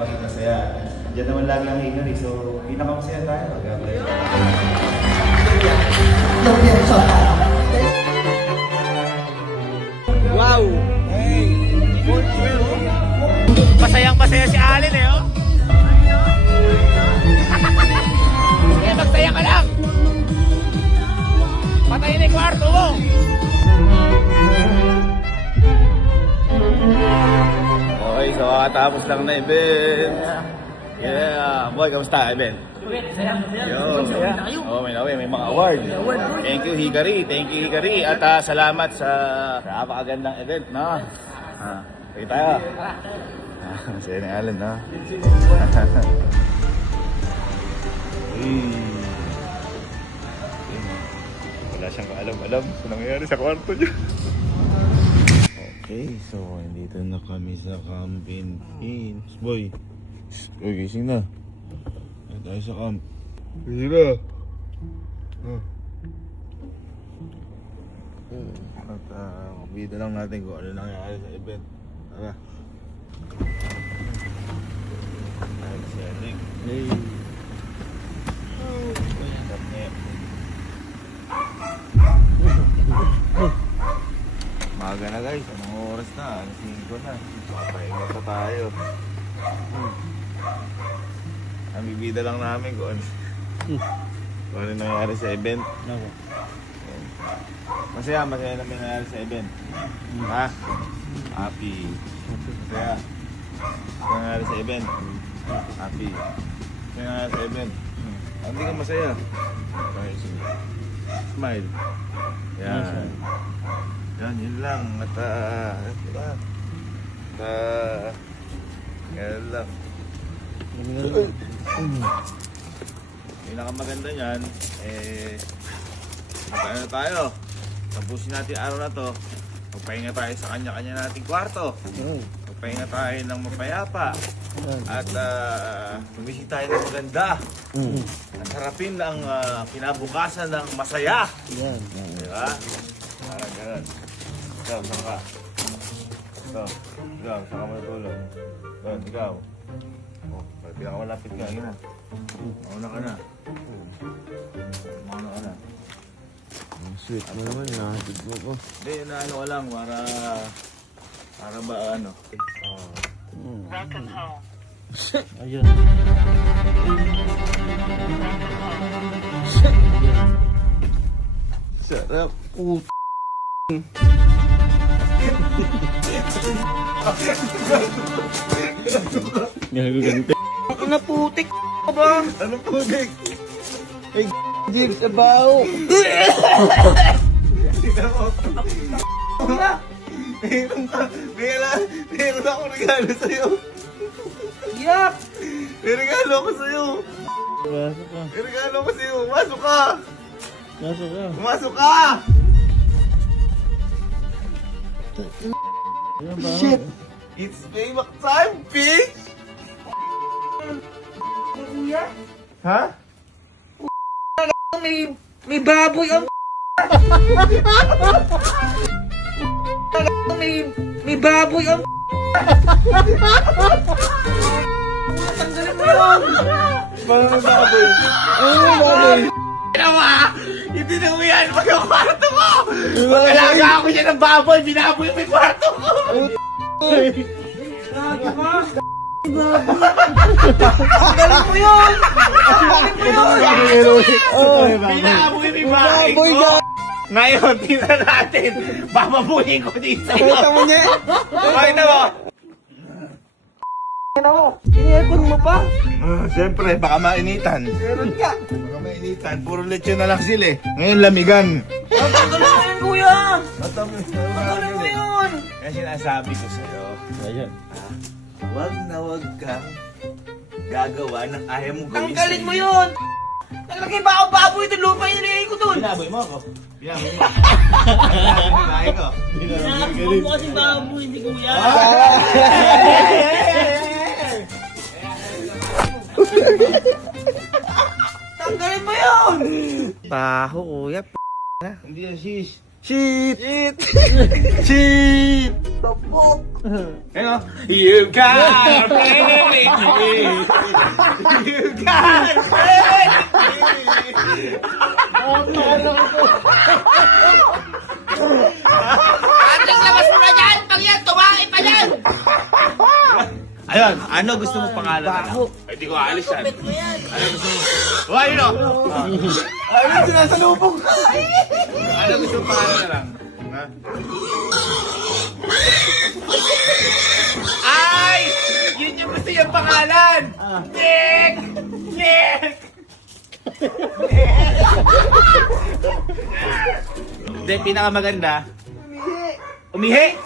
maging masaya. Diyan naman lagi ang history, so pinakamasaya tayo. Wow! Hey! Masayang-masaya si Allen eh, oh! Eh, magsaya ka lang! Patayin na yung kwarto mo! Okay, so kakatapos lang na event. Yeah! Boy, kamusta event? Yo, may mga award. Thank you Hikari. At salamat sa napakagandang event, no? Okay tayo. Masaya ni Allen, no? Wala siyang kaalam-alam sa nangyayari sa kwarto niya. Okay, so dito na kami sa Camping Inns. Boy, gising na. Ayan tayo sa camp. Gising na. At bida lang natin kung ano nangyayari sa event. Tara. Exciting. Hey. Maga na guys, anong oras na? 5 na. Papahinga pa tayo. Ang bibida lang namin kung ano nangyari sa event. Masaya naman nangyari sa event. Ha? Happy. Masaya. Nangyari sa event. Happy. Nangyari sa event. Hindi ka masaya. Okay, smile. Yan. Yan, yun lang. At diba? Yan lang. Pinakamaganda niyan, magkano tayo? Tapusin natin araw na to. Magpahinga tayo sa kanya-kanya nating kwarto. Magpahinga tayo ng mapayapa. At gumising tayo ng maganda. At harapin ang kinabukasan ng masaya. Yan. Diba? Parang ganun. Ikaw, saan ka? Ikaw, saan ka matulog? Ikaw. Pinakamalapit ka, yun na. Mauna ka na. Ang sweet mo naman, nahatid mo ko. Hindi, naano ka lang, para ba ano? Welcome home. Ayun. Sarap. Gagagante. Ako na putik ka ba? Anong putik? Ay, Jibs, abaw! Meron ako regalo sa'yo. Yak! May regalo ako sa'yo. Pasok ka. May regalo ako sa'yo. Masok ka. Pasok ka. Masok ka. Shit! It's payback time, bitch! Kuya? Ha? May baboy ang may baboy ang tanggalin mo yun! Parang baboy. Ano baboy? Ginawa! Hindi na mo yan! Magkakwarto ko! Magkalaga ako dyan ng baboy! Binaboy mo yung kwarto ko! Tanggalin mo yun! Tanggalin mo yun! Binaboy mo yung bahay ko! Ngayon, tingnan natin! Bababuhin ko din sa'yo! Pakita mo niya! Pakita mo! Ini-aircon mo pa? Siyempre, baka mainitan. Meron ka! Baka mainitan. Puro lechon na lang sila eh. Ngayon, lamigan. Tanggalin mo yun, kuya! Tanggalin Tanggalin mo yun! Kaya sinasabi ko sa'yo, Ayan. wag na wag kang gagawa ng ayaw mo gawin Tanggalin mo yun! Naglagay ba ako baboy ito? Lupa yung nilagay ko dun! Binaboy mo ako. Binaboy mo. Binaboy ko. Nakakabog mo kasing baboy, hindi kuya! Tanggalin mo yun! Baho, kuya. Hindi yan, sis. Shit! Shit! Shit! Tapok! Ano? You got me. You got Patrick, labas mo na dyan! Pag yan, tumae pa yan! Ayun, ano gusto mo pangalan na lang? Ay, di ko aalis yan. Ano gusto mo? Why, you know? Ayun, sinasalubong ka! Ano gusto mo pangalan na lang? Ha? Ay! Yun yung gusto yung pangalan! Nick! Nick! Hindi, pinakamaganda. Umihi!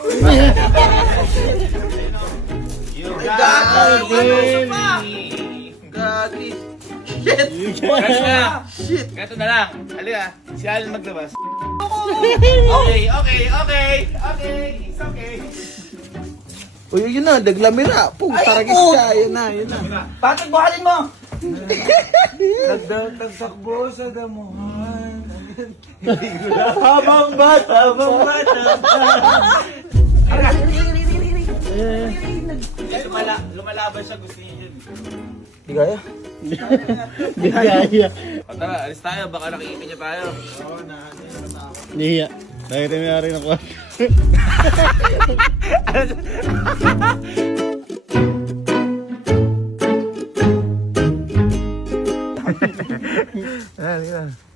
You got me! Gagi! Shit! Gato na lang. Halika, si Alan maglabas. Okay. It's okay. Uy, yun na, daglamira. Taragis ka, yun na. Patrick, buhalin mo! Nagtakbo sa damuhan. Habang bata. Lumalaban siya, gusto niya yun. Di kaya? Bigaya. O tara, alis tayo, baka nakikita niya tayo. Niya. Nakita mo rin ako.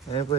Ayan po.